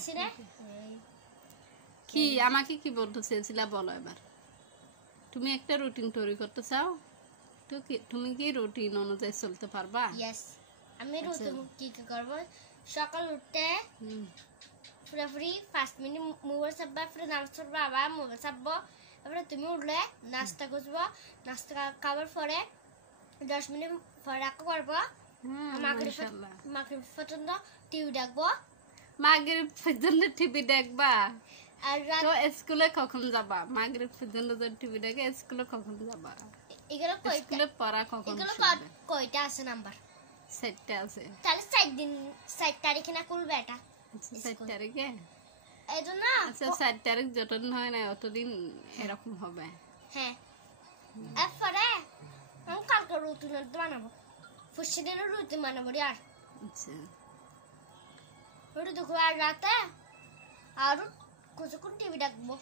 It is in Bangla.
আসি রে কি আমাকে কি বলতে চেয়েছিলা বলো এবার তুমি একটা রুটিন তৈরি করতে চাও তো তুমি কি রুটিন অনুযায়ী চলতে পারবা ইয়েস আমি রুটিন কি করব সকাল উঠতে পুরোপুরি 5 মিনিট মোবাইল চাপবা ফিরে নামাজ পড়বা আবার মোবাইল চাপবো তারপরে তুমি উঠলে নাস্তা করবো নাস্তা খাবার পরে 10 মিনিট পরে রাখা করবো মাগরিব পর্যন্ত টিভি দেখবো মাগরিব পর্যন্ত টিভি দেখবা আর তো স্কুলে কখন যাবা মাগরিব পর্যন্ত যে টিভি দেখে স্কুলে কখন যাবা এগুলো স্কুলে পড়া কখন এগুলো কয়টা আছে নাম্বার 7টা আছে তাহলে 7 তারিখে না খুলবে এটা 7 তারিখে এইজন্য আচ্ছা 7 তারিখ যতদিন হয় না অতদিন এরকম হবে হ্যাঁ এরপরে আমি কালকে রুটিন বানাবো ফুসিদেরও রুটিন বানাবো আর আচ্ছা রুটি দেখো আর রাতে আর কিছুক্ষণ টিভি দেখবো